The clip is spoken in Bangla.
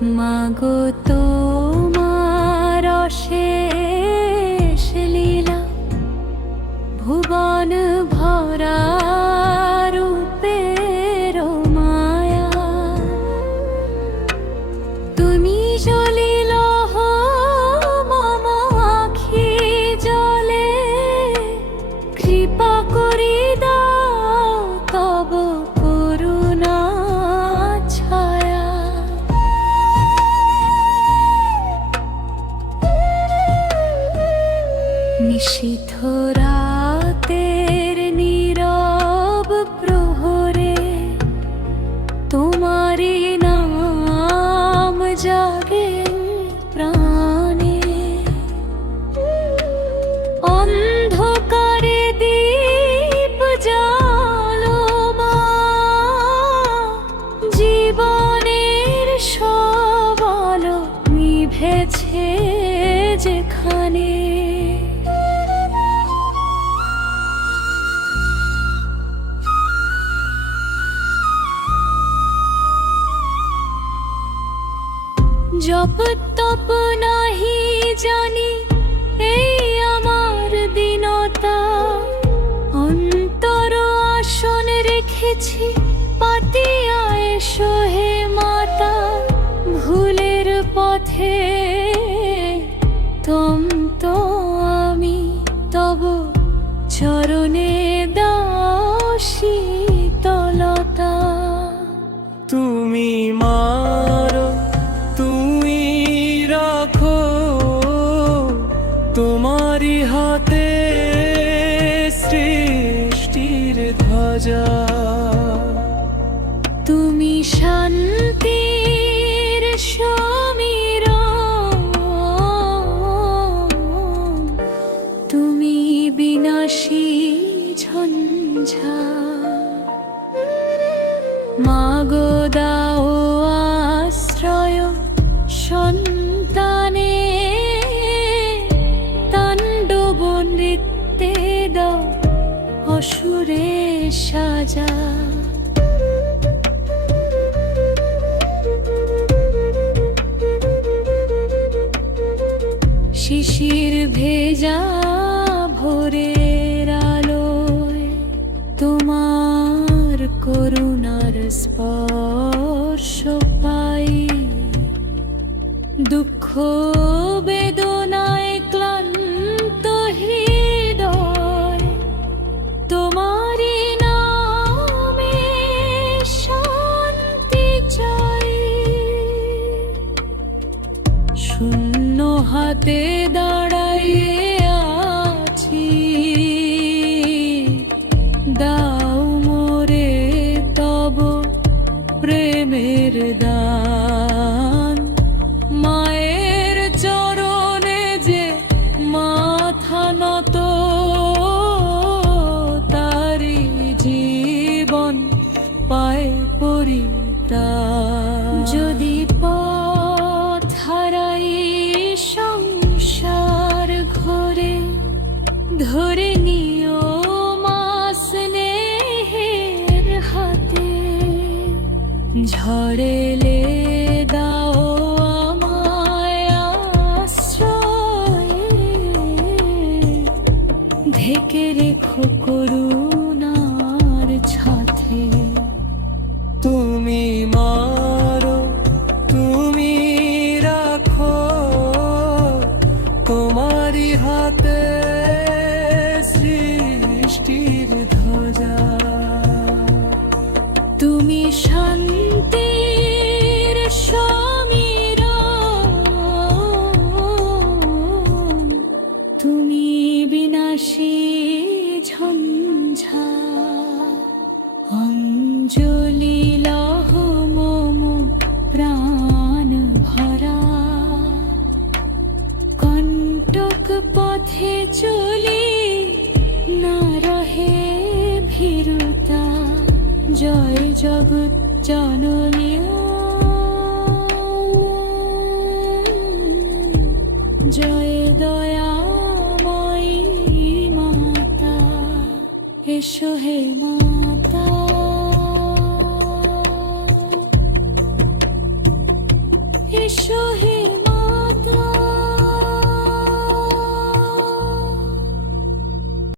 মাগো তোমার অশেষ লীলা, ভুবন ভরা রূপের মায়া। তুমি জ্বলিল মম আখি জলে, কৃপা করি দাও তব করুণা ছায়া। নিশীথ রাতের নীরব প্রহরে তোমারি নাম জাগে প্রাণে। অন্ধকারে দীপ জালো মা, জীবনের সব আলো নিভেছে যেখানে। জপ তপ নাহি জানি এই আমার দীনতা, অন্তর আসন রেখেছি পাতিয়া এসো হে মাতা। ভুলের পথে তন্ত আমি, তব চরণে দাও শীতলতা। তুমি মারো তুমি রাখো, তোমারি হাতে সৃষ্টির ধ্বজা। তুমি শান্তির সমীরণ, তুমি বিনাশী ঝঞ্ঝা। মাগো দাও আশ্রয় সন্তানে, তাণ্ডব নৃত্যে দাও অসুরে সাজা। শিশির ভেজা ভোরের আলোয় তোমার করুণার স্পর্শ পাই। দুঃখ বেদনায় ক্লান্ত হৃদয় তোমারি নামে শান্তি চাই। শূন্য হাতে দাঁড়াইয়ে আছি, দাও মোরে তব প্রেমের দান। মায়ের চরণে যে মাথা নত, তারি জীবন পায় পরিত্রাণ। যদি পথ হারাই সংসার ঘরে, ধরে নিও মা স্নেহের হাতে। ঝড়েলে দাও আমায় আশ্রয়, ঢেকে রেখো করুণার ছাথে। তুমি মারো তুমি রাখো, তোমারি হাতে সৃষ্টির ধ্বজা। তুমি শান্তির সমীরণ, তুমি বিনাশী ঝঞ্ঝা। অঞ্জলি লহ মম প্রাণ ভরা, কণ্টক পথে চলি না রহে ভীরুতা। জয় জগৎ জননী, জয় দয়াময়ী মাতা। এসো হে মাতা। এসো হে